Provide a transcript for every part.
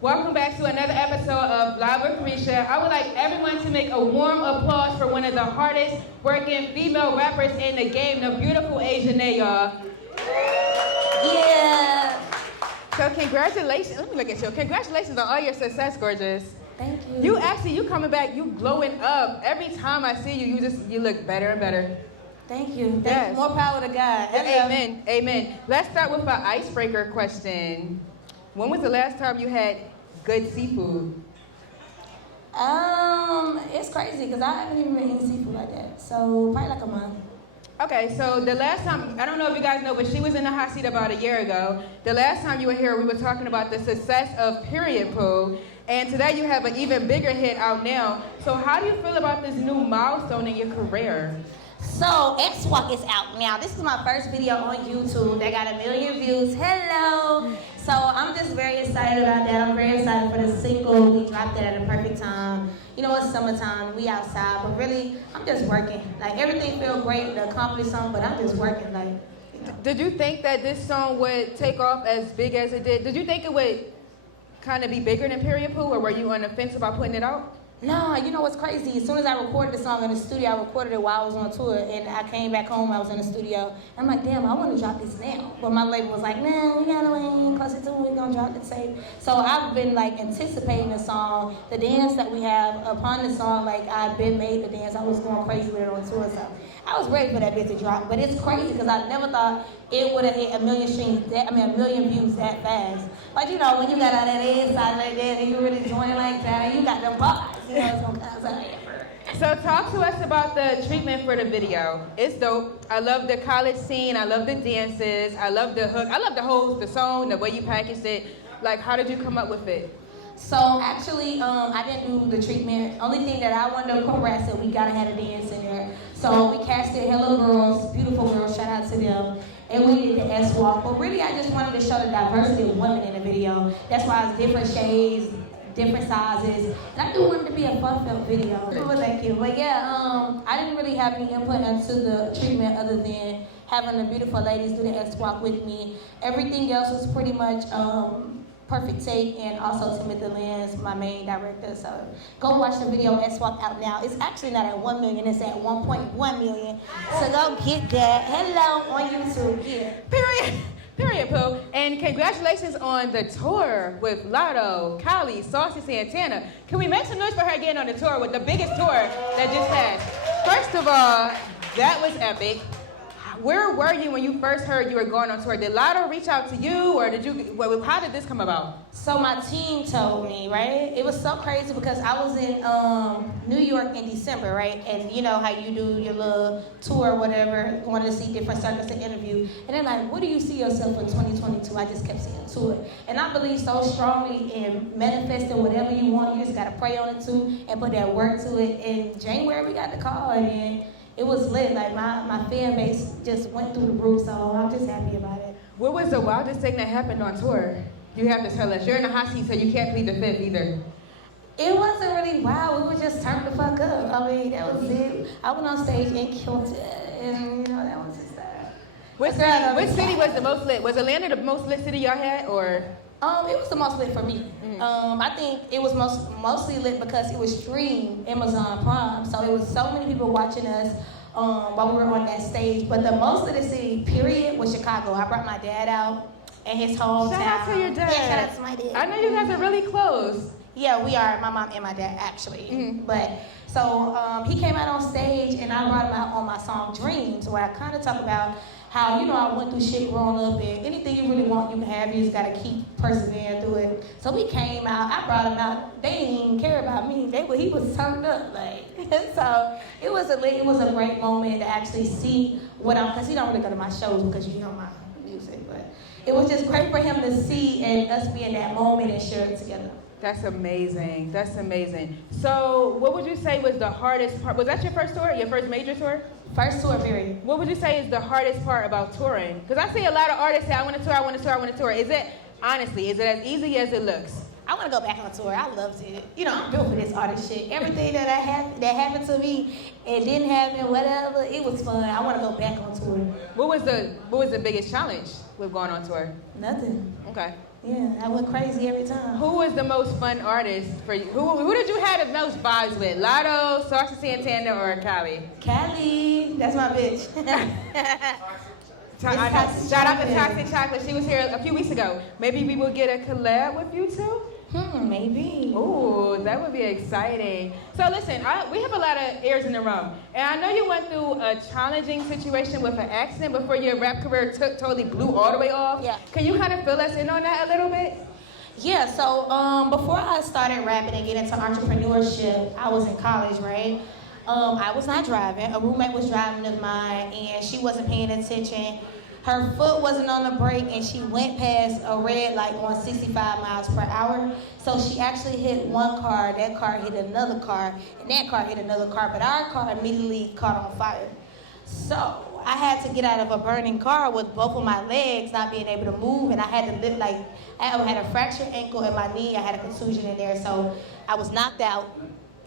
Welcome back to another episode of Live with Carisha. I would like everyone to make a warm applause for one of the hardest working female rappers in the game, the beautiful Asianae, y'all. Yeah. So congratulations. Let me look at you. Congratulations on all your success, gorgeous. Thank you. You coming back, you glowing up. Every time I see you, you look better and better. Thank you. Yes. More power to God. Amen. Amen. Let's start with an icebreaker question. When was the last time you had good seafood? It's crazy because I haven't even been eating seafood like that. So probably like a month. Okay, so the last time, I don't know if you guys know, but she was in the hot seat about a year ago. The last time you were here, we were talking about the success of Period Poo. And today you have an even bigger hit out now. So how do you feel about this new milestone in your career? So X-Walk is out now. This is my first video on YouTube that got 1 million views. Hello. So I'm just very excited about that. I'm very excited for the single. We dropped it at a perfect time. You know, it's summertime, we outside, but really, I'm just working. Like, everything feels great to accomplish something, but I'm just working, like, you know. Did you think that this song would take off as big as it did? Did you think it would kind of be bigger than Period Poo, or were you on the fence about putting it out? No, you know what's crazy? As soon as I recorded the song in the studio, I recorded it while I was on tour, and I came back home, I was in the studio. I'm like, damn, I want to drop this now. But my label was like, nah, we gotta wait, closer to it, we're gonna drop the tape. So I've been like anticipating the song, the dance that we have upon the song, like I've been made the dance. I was going crazy with it on tour, so I was ready for that bit to drop. But it's crazy because I never thought it would have hit 1 million streams, 1 million views that fast. But you know, when you got all that inside like that and you really join like that and you got them bars, you know, it's gonna come out. So talk to us about the treatment for the video. It's dope. I love the college scene. I love the dances. I love the hook. I love the song, the way you packaged it. Like, how did you come up with it? So actually, I didn't do the treatment. Only thing that I wanted to progress it, we gotta have a dance in there. So we casted Hello Girls, beautiful girls, shout out to them. And we did the S-Walk. But really, I just wanted to show the diversity of women in the video. That's why it's different shades, different sizes. And I do want it to be a fun-filled video. Well, thank you. But yeah, I didn't really have any input into the treatment other than having the beautiful ladies do the S-Walk with me. Everything else was pretty much perfect take, and also Timothy Lynn's my main director. So go watch the video. S-Walk out now. It's actually not at 1 million. It's at 1.1 million. So go get that. Hello on YouTube. Yeah. Period Poo. And congratulations on the tour with Latto, Cali, Saucy, Santana. Can we make some noise for her again on the tour with the biggest tour that just passed? First of all, that was epic. Where were you when you first heard you were going on tour? Did Latto reach out to you, or how did this come about? So my team told me, right? It was so crazy because I was in New York in December, right? And you know how you do your little tour or whatever, wanted to see different circles to interview. And they're like, what do you see yourself in 2022? I just kept saying tour. And I believe so strongly in manifesting whatever you want. You just got to pray on it too and put that work to it. In January, we got the call, and then it was lit. Like my fan base just went through the roof, so I'm just happy about it. What was the wildest thing that happened on tour? You have to tell us. You're in the hot seat, so you can't plead the fifth either. It wasn't really wild. We were just turned the fuck up. I mean, that was it. I went on stage and killed it, and you know that was just that. Which city was the most lit? Was Atlanta the most lit city y'all had, or? It was the most lit for me. I think it was mostly lit because it was streamed Amazon Prime, so it was so many people watching us while we were on that stage. But the most lit city, period, was Chicago. I brought my dad out and his hometown. Shout out to your dad. Yeah, shout out to my dad. I know you guys are really close. Yeah, we are. My mom and my dad, actually. But so he came out on stage, and I brought him out on my song Dreams, where I kind of talk about how, you know, I went through shit growing up, and anything you really want, you can have. You just got to keep persevering through it. So we came out. I brought him out. They didn't even care about me. He was turned up, like. So it was a great moment to actually see because he don't really go to my shows because you know my music, but it was just great for him to see and us be in that moment and share it together. That's amazing. That's amazing. So what would you say was the hardest part? Was that your first tour? Your first major tour? First tour, period. What would you say is the hardest part about touring? Because I see a lot of artists say, I want to tour, I want to tour, I want to tour. Is it as easy as it looks? I want to go back on tour. I loved it. You know, I'm built for this artist shit. Everything that happened to me, it didn't happen, whatever, it was fun. I want to go back on tour. What was the biggest challenge with going on tour? Nothing. Okay. Yeah, I went crazy every time. Who was the most fun artist for you? Who did you have the most vibes with? Latto, Saucy Santana, or Cali? Cali, that's my bitch. Shout out to Toxic Chocolate. She was here a few weeks ago. Maybe we will get a collab with you two? Maybe. Ooh, that would be exciting. So listen, we have a lot of ears in the room. And I know you went through a challenging situation with an accident before your rap career totally blew all the way off. Yeah. Can you kind of fill us in on that a little bit? Yeah, so before I started rapping and get into entrepreneurship, I was in college, right? I was not driving. A roommate was driving of mine, and she wasn't paying attention. Her foot wasn't on the brake, and she went past a red light going 65 miles per hour. So she actually hit one car, that car hit another car, and that car hit another car, but our car immediately caught on fire. So I had to get out of a burning car with both of my legs not being able to move, and I had to live like, I had a fractured ankle in my knee, I had a contusion in there, so I was knocked out.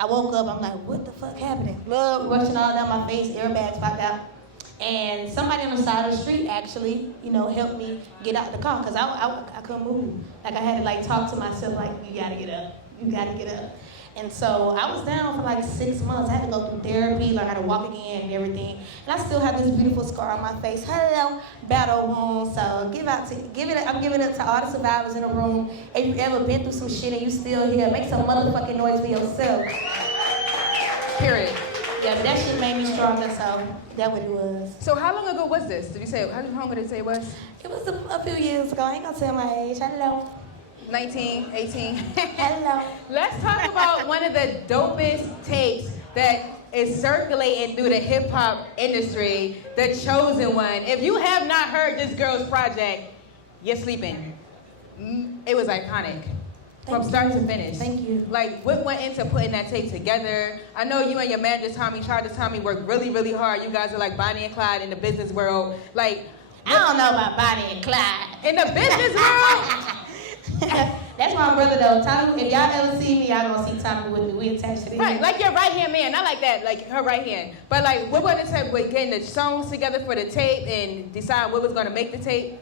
I woke up, I'm like, what the fuck happening? Blood rushing all down my face, airbags popped out. And somebody on the side of the street actually, helped me get out the car because I couldn't move. Like I had to like talk to myself like, you gotta get up, you gotta get up. And so I was down for like 6 months. I had to go through therapy, learn how to walk again and everything. And I still have this beautiful scar on my face. Hello, battle wound. So I'm giving it to all the survivors in the room. If you've ever been through some shit and you still here, make some motherfucking noise for yourself. Period. Yeah, but that shit made me stronger, so that what it was. So how long ago was this? Did you say, how long did you say it was? It was a few years ago. I ain't gonna tell my age. Hello. 19, 18. Hello. Let's talk about one of the dopest tapes that is circulating through the hip hop industry, The Chosen One. If you have not heard this girl's project, you're sleeping. It was iconic. From start to finish. Thank you. Like, what went into putting that tape together? I know you and your manager, Tommy, worked really, really hard. You guys are like Bonnie and Clyde in the business world. Like, I don't know about Bonnie and Clyde. In the business world? That's my brother, though. Tommy, if y'all ever see me, y'all gonna see Tommy with me. We attached to him. Right, like your right-hand man. Not like that, like her right hand. But like, what went into getting the songs together for the tape and decide what was gonna make the tape?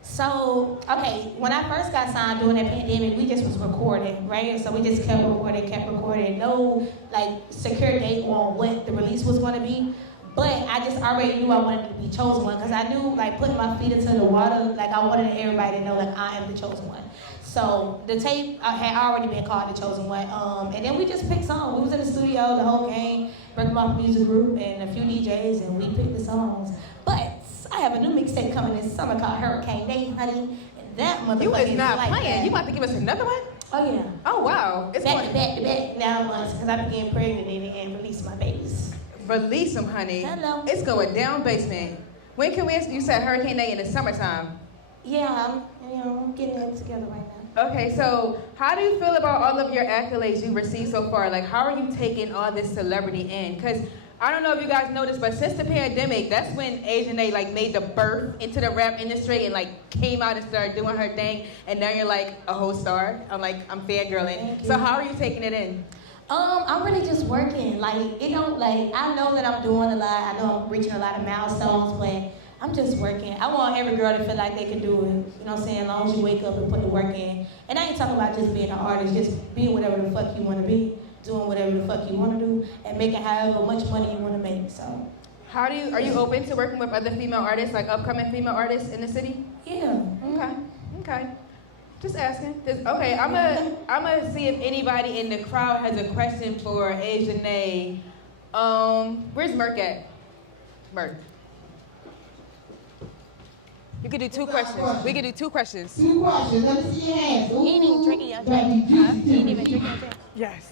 So, okay, when I first got signed during that pandemic, we just was recording, right? So we just kept recording. No, like, secure date on what the release was going to be. But I just already knew I wanted to be chosen one because I knew, like, putting my feet into the water, like, I wanted everybody to know, like, I am the chosen one. So the tape had already been called The Chosen One. And then we just picked songs. We was in the studio the whole game, Breaking Off Music Group, and a few DJs, and we picked the songs. But I have a new mixtape coming this summer called Hurricane Day, honey. And that motherfucker You is not like playing. that. You about to give us another one? Oh, yeah. Oh, wow. It's Back to back now once, because I began pregnant and released my babies. Release them, honey. Hello. It's going down basement. When can we, you said Hurricane Day in the summertime. Yeah, I'm getting it together right now. Okay, so how do you feel about all of your accolades you've received so far? Like, how are you taking all this celebrity in? Because I don't know if you guys noticed, but since the pandemic, that's when Asianae like made the birth into the rap industry and like came out and started doing her thing. And now you're like a whole star. I'm fangirling. So how are you taking it in? I'm really just working. Like, I know that I'm doing a lot. I know I'm reaching a lot of milestones, but I'm just working. I want every girl to feel like they can do it. You know what I'm saying? As long as you wake up and put the work in. And I ain't talking about just being an artist, just being whatever the fuck you want to be, doing whatever the fuck you want to do, and making however much money you want to make. So. Are you open to working with other female artists, like upcoming female artists in the city? Yeah. Okay. Just asking. Okay, I'm gonna see if anybody in the crowd has a question for Asianae. Where's Merk at? Merk. You could do two questions. We could do two questions. Two questions. Let me see your hands. He ain't even drinking your drink. He ain't even drinking your drink. Yes.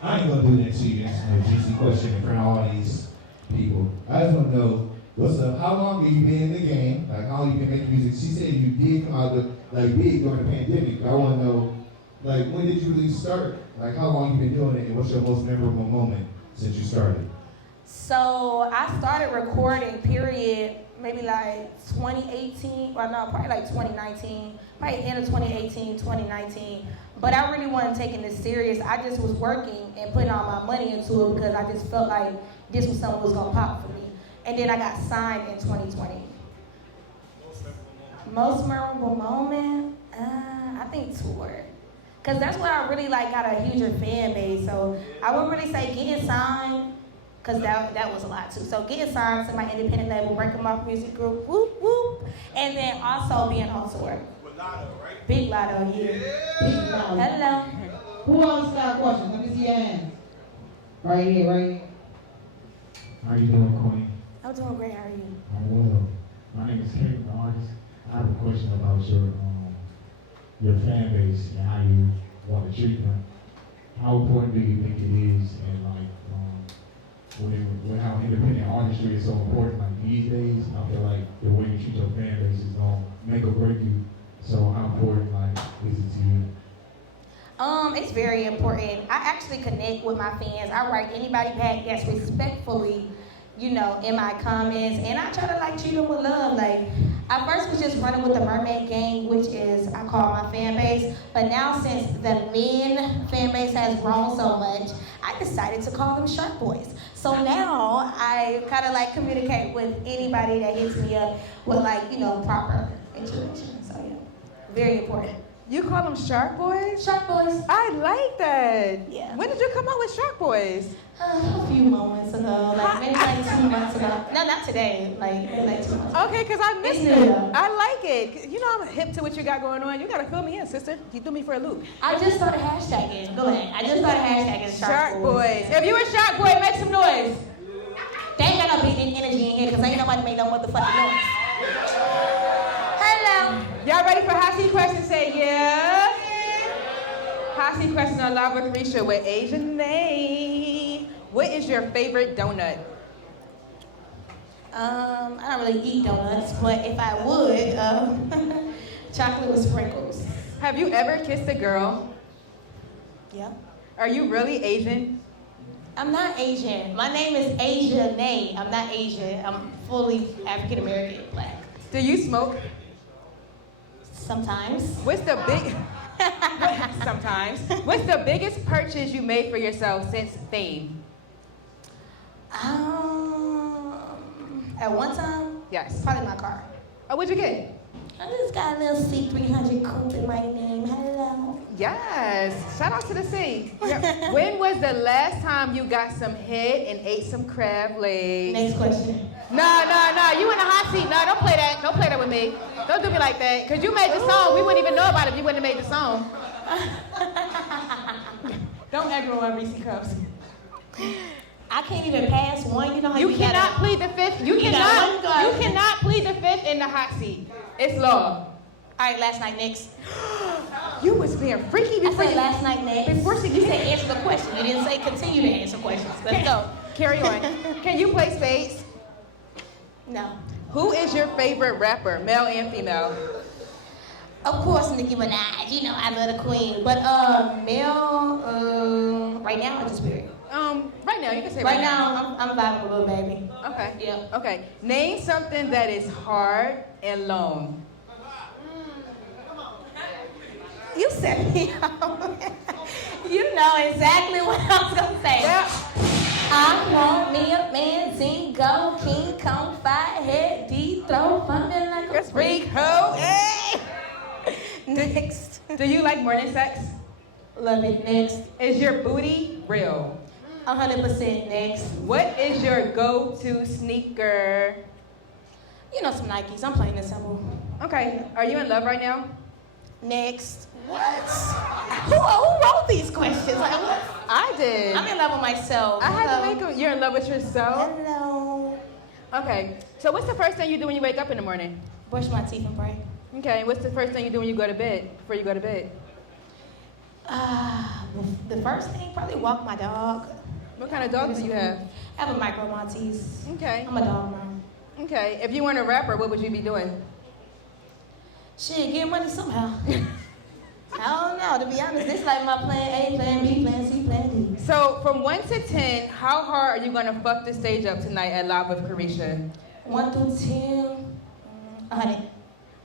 I ain't gonna do that to you. That's a juicy question in front of all these people. I just wanna know what's up. How long have you been in the game? Like, how long you been making music? She said you did come out like big during the pandemic. I wanna know, like, when did you really start? Like, how long you been doing it, and what's your most memorable moment since you started? So I started recording, period, maybe like 2018, or no, probably like 2019, probably end of 2018, 2019. But I really wasn't taking this serious. I just was working and putting all my money into it because I just felt like this was something that was gonna pop for me. And then I got signed in 2020. Most memorable moment? I think tour. Cause that's where I really like got a huger fan base. So I would really say getting signed, cause that was a lot too. So getting signed to my independent label, Breaking Off Music Group, whoop whoop, and then also being on tour. With Latto, right? Big Latto, yeah. Big Latto. Hello. Who else got questions? Let me see your hands. Right here, right here. How you doing, Queen? I'm doing great. How are you? I'm well. My name is Kevin, the artist. I have a question about your fan base and how you want to treat them. How important do you think it is, and like when how independent artistry is so important, like these days, I feel like the way you treat your fan base is gonna make or break you. So how important like is it to you? It's very important. I actually connect with my fans. I write anybody back that's respectfully, you know, in my comments, and I try to like treat them with love. Like, I first was just running with the Mermaid Gang, which is I call my fan base, but now since the men fan base has grown so much, I decided to call them Shark Boys. So now I kind of like communicate with anybody that hits me up with like, you know, proper introduction. So yeah, very important. You call them Shark Boys? Shark Boys. I like that. Yeah. When did you come up with Shark Boys? A few moments ago, like maybe like 2 months ago. No, not today. Like 2 months ago. Okay, because I missed It's it. new, though. I like it. You know I'm hip to what you got going on. You got to fill me in, sister. You threw me for a loop. I just started hashtagging. Go ahead. I just started hashtagging Shark Boys. If you a Shark Boy, make some noise. They ain't got no big energy in here because ain't nobody made no motherfucking noise. Hello. Y'all ready for hot seat questions? Say yeah. Hot seat question on Live with Carisha with Asianae. What is your favorite donut? I don't really eat donuts, but if I would, chocolate with sprinkles. Have you ever kissed a girl? Yeah. Are you really Asian? I'm not Asian. My name is Asianae. I'm not Asian. I'm fully African American, black. Do you smoke? Sometimes. What's the big... Sometimes. What's the biggest purchase you made for yourself since fame? At one time, Yes. probably my car. Oh, what'd you get? I just got a little C300 coupe in my name. Hello. Yes. Shout out to the C. Yeah. When was the last time you got some head and ate some crab legs? Next question. No. You in the hot seat. No, don't play that. Don't play that with me. Don't do me like that. Because you made the song. We wouldn't even know about it if you wouldn't have made the song. Don't ever on Reese Cups. I can't even pass one. You know how You you cannot gotta, plead the fifth. You You got cannot. one gun. You cannot plead the fifth in the hot seat. It's law. All right, last night next. You was being freaky I before said you. last night next. Before she You said answer the question. You didn't say continue to answer questions. Let's go. Carry on. Can you play spades? No. Who is your favorite rapper, male and female? Of course, Nicki Minaj. You know I love the queen. But male, right now I just married. Right now, you can say Right now I'm vibing with Lil Baby. Okay. Yeah. Okay. Name something that is hard and long. You set me up. You know exactly what I was gonna say. Yeah. I want me a man, Zingo, King Kong, Firehead, D-Throw, fumbling like a Freak hoe. Hey. Next. Do you like morning sex? Love it. Next. Is your booty real? 100% next. What is your go-to sneaker? You know some Nikes. I'm playing this simple. Okay. Are you in love right now? Next. What? Who wrote these questions? Like, what? I did. I'm in love with myself. I had to Hello. make them. You're in love with yourself? Hello. Okay. So what's the first thing you do when you wake up in the morning? Brush my teeth and pray. Okay. What's the first thing you do when you go to bed? Before you go to bed? The first thing, probably walk my dog. What kind of dog do you have? I have a micro Maltese. Okay. I'm a dog mom. Okay. If you weren't a rapper, what would you be doing? Shit, get money somehow. I don't know. To be honest, this like my plan A, plan B, plan C, plan D. So from 1 to 10, how hard are you gonna fuck the stage up tonight at Live with Carisha? 1 through 10, 100.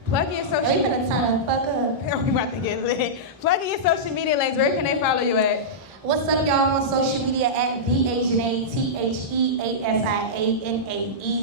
Plug your Are you social. gonna turn the fuck up? We about to get lit. Plug in your social media links. Where can they follow you at? What's up, y'all, on social media at the Asianae, TheAsianae.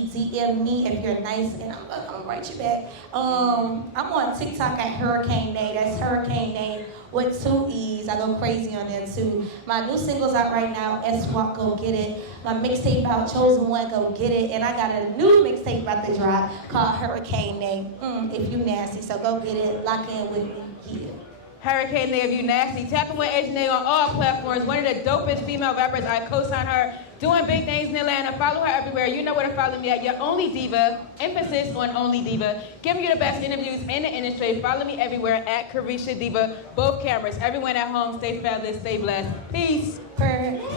DM me if you're nice, and I'm gonna write you back. I'm on TikTok at Hurricane Day. That's Hurricane Day with 2 E's. I go crazy on there too. My new single's out right now. S-Walk, go get it. My mixtape out, Chosen One, go get it. And I got a new mixtape about to drop called Hurricane Day. If you nasty, so go get it. Lock in with me. Yeah. Hurricane Day, if you nasty. Tapping with Asianae on all platforms. One of the dopest female rappers. I co-sign her. Doing big things in Atlanta. Follow her everywhere. You know where to follow me at. Your Only Diva. Emphasis on Only Diva. Giving you the best interviews in the industry. Follow me everywhere at Carisha Diva. Both cameras. Everyone at home, stay fabulous, stay blessed. Peace. Per. All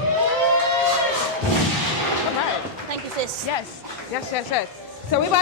right. Thank you, sis. Yes. So we about